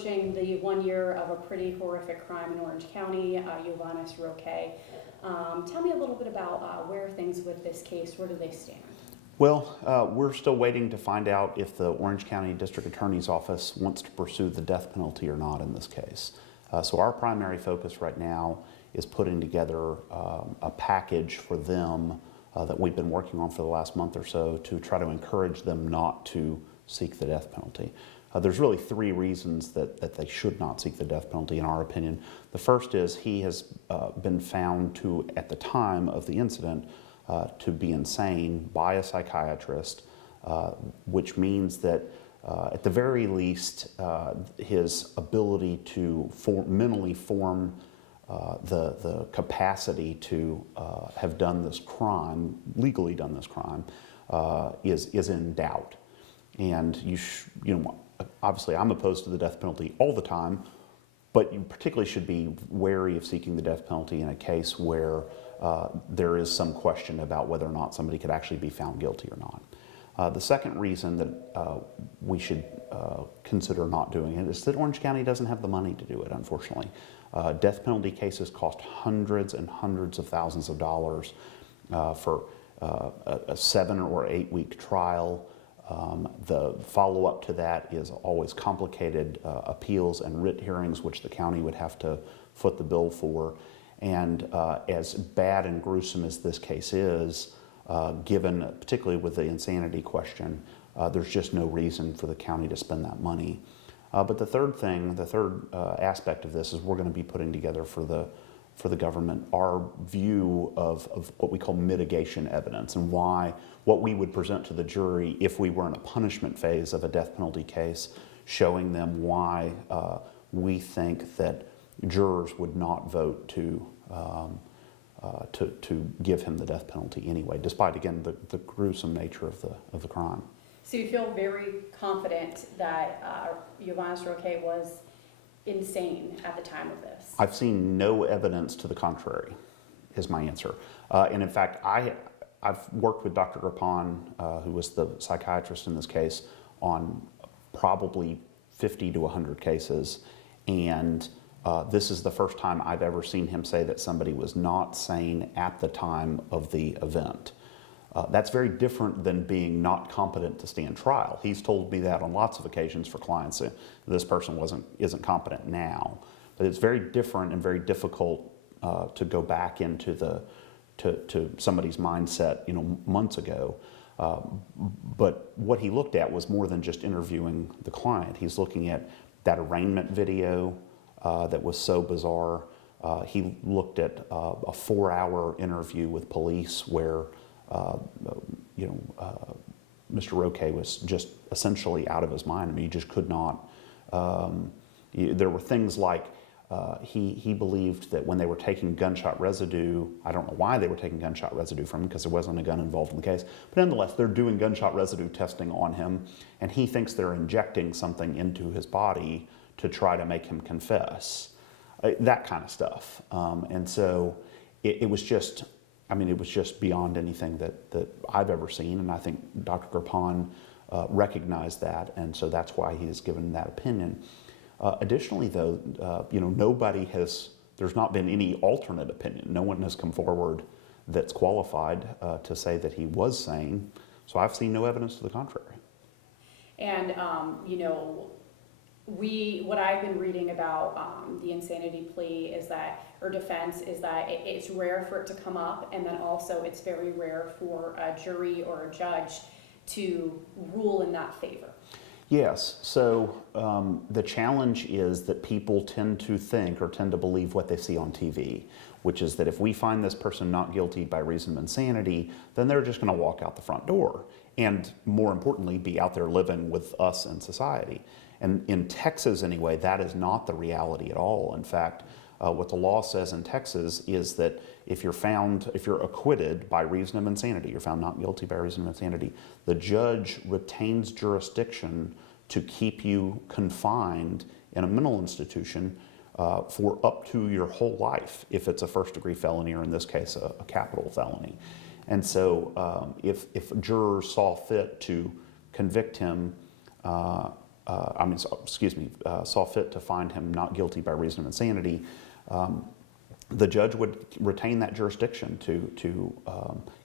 approaching the 1 year of a pretty horrific crime in Orange County, Yovahnis Roque. Tell me a little bit about where things with this case, where do they stand? Well, we're still waiting to find out if the Orange County District Attorney's Office wants to pursue the death penalty or not in this case. So our primary focus right now is putting together a package for them that we've been working on for the last month or so to try to encourage them not to seek the death penalty. There's really three reasons that they should not seek the death penalty, in our opinion. The first is he has been found to, at the time of the incident, to be insane by a psychiatrist, which means that at the very least, his ability to mentally form the capacity to have done this crime, legally done this crime, is in doubt. And you know, obviously I'm opposed to the death penalty all the time, but you particularly should be wary of seeking the death penalty in a case where there is some question about whether or not somebody could actually be found guilty or not. The second reason that we should consider not doing it is that Orange County doesn't have the money to do it, unfortunately. Death penalty cases cost hundreds and hundreds of thousands of dollars for a 7 or 8 week trial. The follow-up to that is always complicated appeals and writ hearings, which the county would have to foot the bill for. And as bad and gruesome as this case is, given particularly with the insanity question, there's just no reason for the county to spend that money. But the third aspect of this is we're going to be putting together for the government our view of what we call mitigation evidence and what we would present to the jury if we were in a punishment phase of a death penalty case, showing them why we think that jurors would not vote to give him the death penalty anyway, despite, again, the gruesome nature of the crime. So you feel very confident that Yovahnis Roque was insane at the time of this? I've seen no evidence to the contrary, is my answer. And in fact, I've worked with Dr. Grapon, who was the psychiatrist in this case, on probably 50 to 100 cases. And this is the first time I've ever seen him say that somebody was not sane at the time of the event. That's very different than being not competent to stand trial. He's told me that on lots of occasions for clients. This person isn't competent now. But it's very different and very difficult to go back into to somebody's mindset, you know, months ago. But what he looked at was more than just interviewing the client. He's looking at that arraignment video that was so bizarre. He looked at a 4-hour interview with police where Mr. Roque was just essentially out of his mind. I mean, he just could not. There were things like he believed that when they were taking gunshot residue, I don't know why they were taking gunshot residue from him because there wasn't a gun involved in the case, but nonetheless, they're doing gunshot residue testing on him, and he thinks they're injecting something into his body to try to make him confess. That kind of stuff. And so it was just, I mean, it was just beyond anything that I've ever seen, and I think Dr. Grapon recognized that, and so that's why he has given that opinion. Additionally, though, there's not been any alternate opinion. No one has come forward that's qualified to say that he was sane, so I've seen no evidence to the contrary. And, what I've been reading about the insanity plea is that, or defense, is that it's rare for it to come up, and then also it's very rare for a jury or a judge to rule in that favor. Yes, so the challenge is that people tend to think or tend to believe what they see on TV, which is that if we find this person not guilty by reason of insanity, then they're just going to walk out the front door and, more importantly, be out there living with us in society. And in Texas, anyway, that is not the reality at all. In fact, what the law says in Texas is that if you're acquitted by reason of insanity, you're found not guilty by reason of insanity, the judge retains jurisdiction to keep you confined in a mental institution for up to your whole life if it's a first-degree felony, or in this case, a capital felony. And so if jurors saw fit to convict him saw fit to find him not guilty by reason of insanity, the judge would retain that jurisdiction to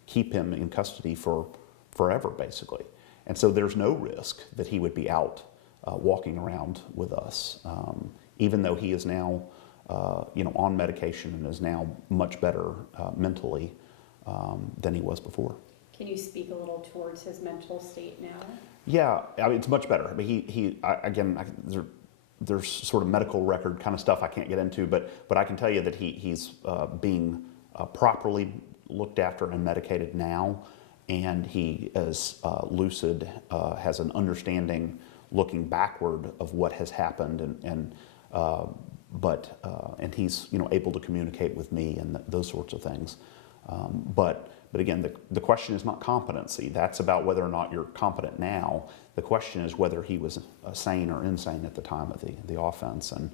keep him in custody for forever, basically. And so there's no risk that he would be out walking around with us, even though he is now, on medication and is now much better mentally than he was before. Can you speak a little towards his mental state now? Yeah, I mean, it's much better. I mean, there's sort of medical record kind of stuff I can't get into, but I can tell you that he's being properly looked after and medicated now, and he is lucid, has an understanding looking backward of what has happened, and he's able to communicate with me and those sorts of things. But again, the question is not competency. That's about whether or not you're competent now. The question is whether he was sane or insane at the time of the offense, and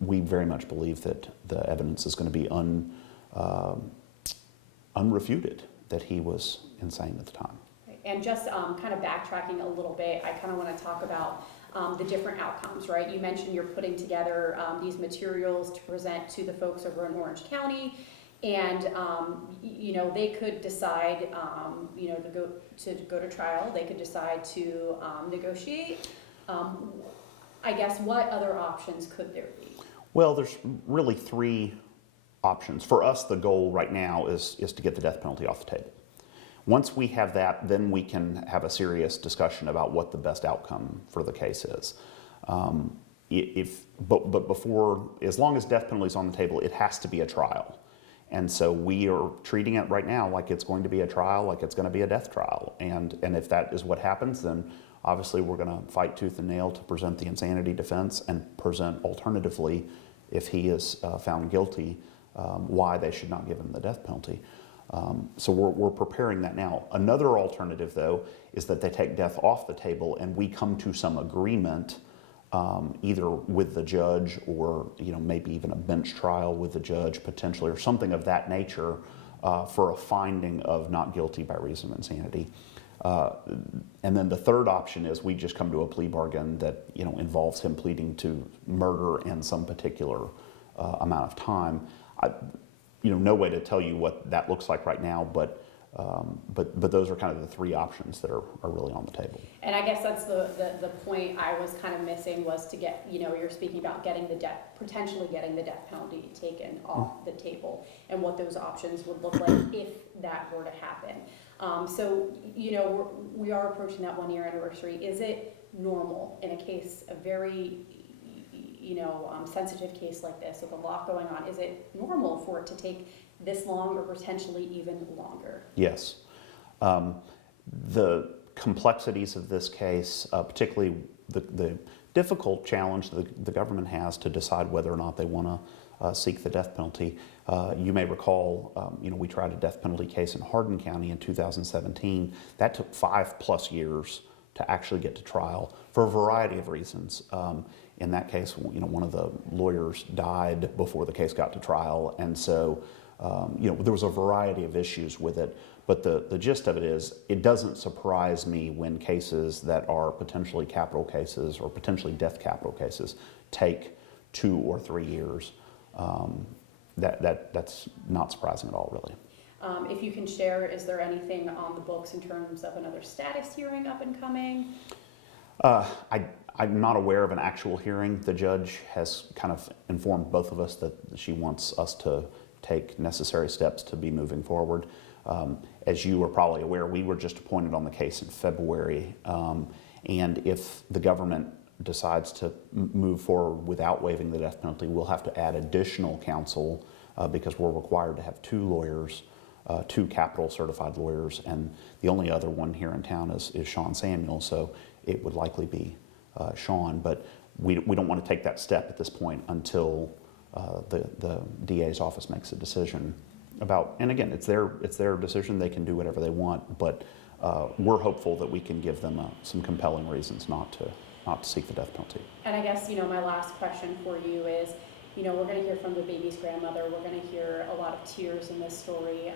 we very much believe that the evidence is going to be unrefuted that he was insane at the time. And just kind of backtracking a little bit, I kind of want to talk about the different outcomes, right? You mentioned you're putting together these materials to present to the folks over in Orange County, and they could decide, to go to trial. They could decide to negotiate. I guess what other options could there be? Well, there's really three options. For us, the goal right now is to get the death penalty off the table. Once we have that, then we can have a serious discussion about what the best outcome for the case is. But before, as long as death penalty is on the table, it has to be a trial. And so we are treating it right now like it's going to be a trial, like it's going to be a death trial. And if that is what happens, then obviously we're going to fight tooth and nail to present the insanity defense and present alternatively, if he is found guilty, why they should not give him the death penalty. So we're preparing that now. Another alternative, though, is that they take death off the table and we come to some agreement, either with the judge or maybe even a bench trial with the judge potentially, or something of that nature, for a finding of not guilty by reason of insanity. And then the third option is we just come to a plea bargain that involves him pleading to murder and some particular amount of time. No way to tell you what that looks like right now, but those are kind of the three options that are really on the table. And I guess that's the point I was kind of missing, was to get, you're speaking about potentially getting the death penalty taken off the table, and what those options would look like if that were to happen. So, we are approaching that 1 year anniversary. Is it normal in a case, a very sensitive case like this with a lot going on, is it normal for it to take this long or potentially even longer? Yes. The complexities of this case, particularly the difficult challenge the government has to decide whether or not they want to seek the death penalty. You may recall, we tried a death penalty case in Hardin County in 2017. That took 5+ years to actually get to trial for a variety of reasons. In that case, one of the lawyers died before the case got to trial, and so there was a variety of issues with it. But the gist of it is, it doesn't surprise me when cases that are potentially capital cases or potentially death capital cases take 2 or 3 years. That's not surprising at all, really. If you can share, is there anything on the books in terms of another status hearing up and coming? I'm not aware of an actual hearing. The judge has kind of informed both of us that she wants us to take necessary steps to be moving forward. As you are probably aware, we were just appointed on the case in February, and if the government decides to move forward without waiving the death penalty, we'll have to add additional counsel because we're required to have 2 lawyers, 2 capital certified lawyers, and the only other one here in town is Sean Samuel, so it would likely be Sean, but we don't want to take that step at this point until the DA's office makes a decision about, and again, it's their decision, they can do whatever they want, but we're hopeful that we can give them some compelling reasons not to seek the death penalty. And I guess, my last question for you is, we're going to hear from the baby's grandmother, we're going to hear a lot of tears in this story.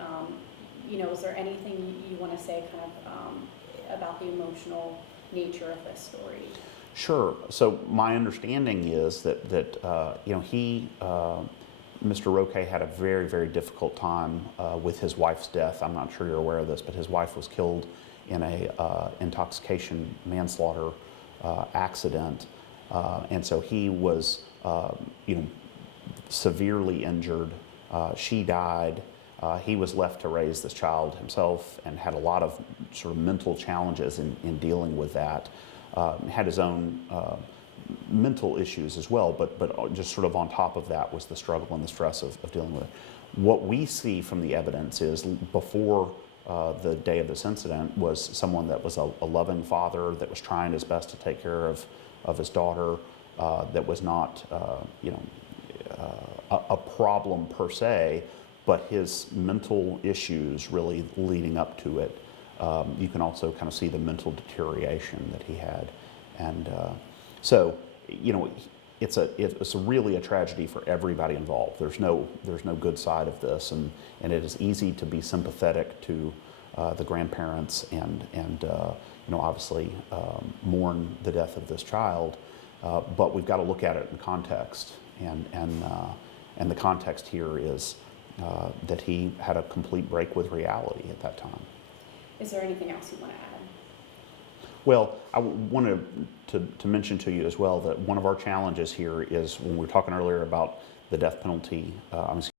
Is there anything you want to say kind of about the emotional nature of this story? Sure. So my understanding is that you know, Mr. Roque had a very, very difficult time with his wife's death. I'm not sure you're aware of this, but his wife was killed in a intoxication manslaughter accident, and so he was, you know, severely injured. She died. He was left to raise this child himself and had a lot of sort of mental challenges in dealing with that. Had his own mental issues as well, but just sort of on top of that was the struggle and the stress of dealing with it. What we see from the evidence is before the day of this incident was someone that was a loving father that was trying his best to take care of his daughter, that was not, you know, a problem per se, but his mental issues really leading up to it. You can also kind of see the mental deterioration that he had. And so, you know, it's really a tragedy for everybody involved. There's no good side of this, and it is easy to be sympathetic to the grandparents and you know, obviously mourn the death of this child, but we've got to look at it in context, and the context here is that he had a complete break with reality at that time. Is there anything else you want to add? Well, I wanted to mention to you as well that one of our challenges here is when we were talking earlier about the death penalty,